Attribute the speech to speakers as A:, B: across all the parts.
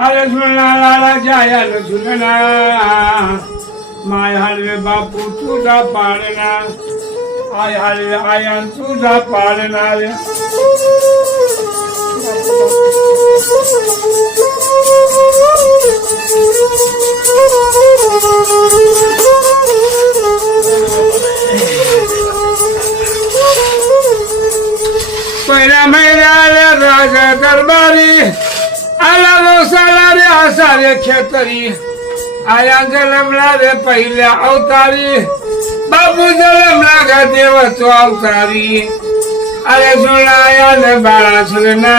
A: अरे सुना लाला जायल सुनना माय हलवे बापू तुझा पाळणार आय हलवे आयन तुझा पाळणार पहिल्या महिन्याला राजा दरबारी. सारे खेतरी आया जलमला रे पहिल्या अवतारी बापू जलमला ग देव तो अवतारी. अरे सुनायान बाळा सुरना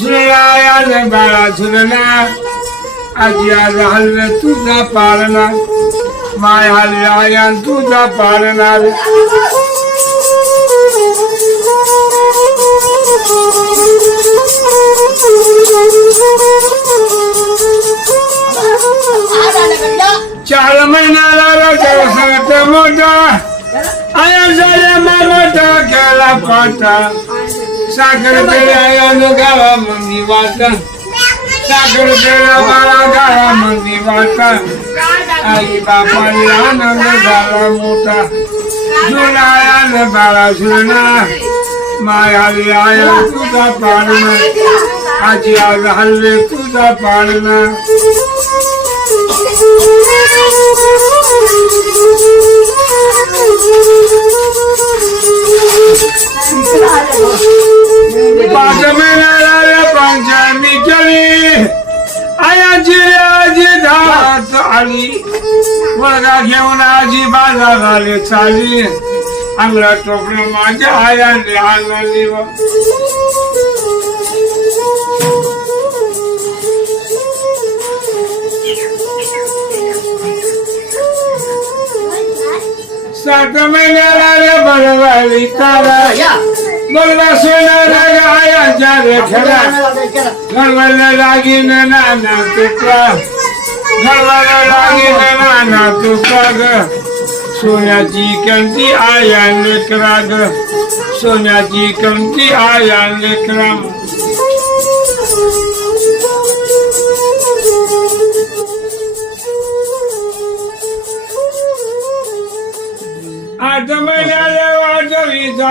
A: सुनायान बाळा सुरना आजी आज हल्ले तुझा पाळणार माय हल्ले आयान तुझा पाळणार महिन्याला राजा मोठा. आया झाल्या मोठा गेला पाटा साखर पेढ्या आयान गावा मंदी वाटा साखर पेढ्या बाळा गावा मंदी वाटा आई बापा आनंद झाला मोठा. जुना आयान बाळा जुना. मायाली आया तुझा पाळणा. आजी आज हल्ले तुझा पाळणा. वर्गा घेऊन आजी बाजार आले. चाली. अंगला टोपलं माझ्या आयाने आणली व सात महिन्याला रे बनवाली तारा. बलवा सोनारा रे आयाच्या रे खेळा. घरवाला लागीन नाना तुका. घरवाला लागीन नाना तुका ग. सोन्याची कंती आया लेकरा ग. सोन्याची कंती आया लेकरा.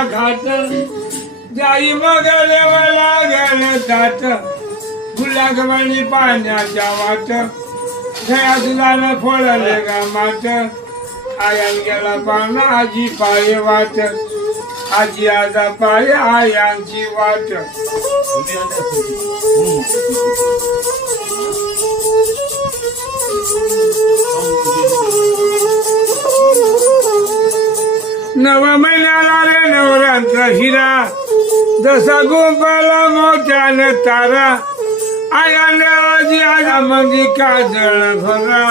A: घाट जाई मग लेवाला गेले गुलागवाणी पाण्याच्या वाट घयातला फोडले गा मात आयान गेला पाना आजी पाय वाट आजी आजा पाय आयांची वाट. नव महिन्याला रे नवरात्र हिरा जसा गोपाला मोठ्यानं तारा आयाने आजी आजा म्हणजे काजळ भरा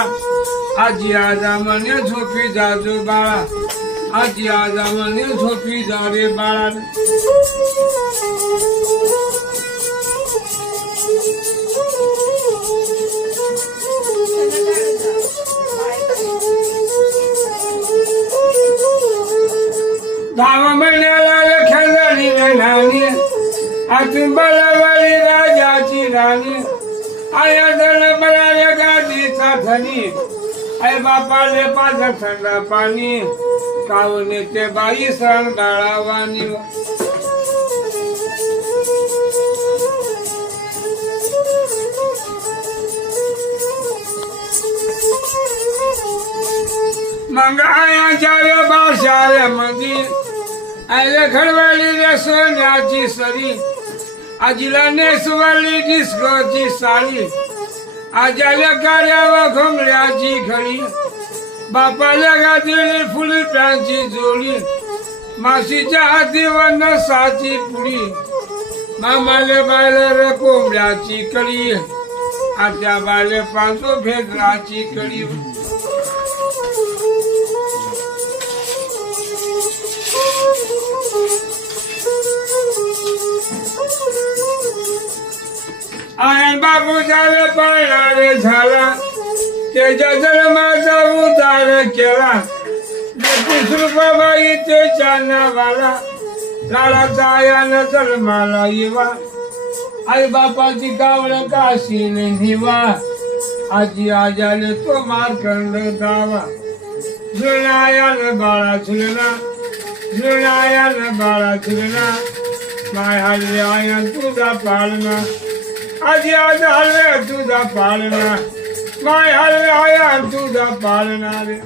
A: आजी आजा म्हणे झोपी जाजो बाळा आजी आजा म्हणे झोपी जा आतून बळावली राजाची राणी. आया जण बळाले गादीचा धनी. आई बापाले पाच थंड पाणी. काऊन ते बाई सण बाळावानी मग आयाच्या रे बाशाऱ्या मध्ये आयले खडवाली रे सोन्याची सरी. आजीला नेसवाली डिस्कोची साडी आजाल्या गाड्यावर घोंगड्याची घडी। बापाल्या गादीली फुलप्यांची जोडी। माशीच्या हातीवर नसाची पुडी। मामाले बायले रे कोंबड्याची कडी। आत्या बायले पाचो भेदराची कडी। आयन बाबू झाले पळणार झाला. त्याच्या जन्माचा उतार केला. तीस रुपयाबाई त्याच्या नावाला लाडाचा आयानं जन्माला येवा आई बापाची कावळ काशीने निवा आजी आजाले तो मारखंड दावा जुळणायान बाळा झुलना. जुळणायान बाळा झुलना. माय हल्ली आया तुझा पाळणा. आजी आज हल्ले तुझा पाळणा माय हल्ले आया तुझा पाळणा रे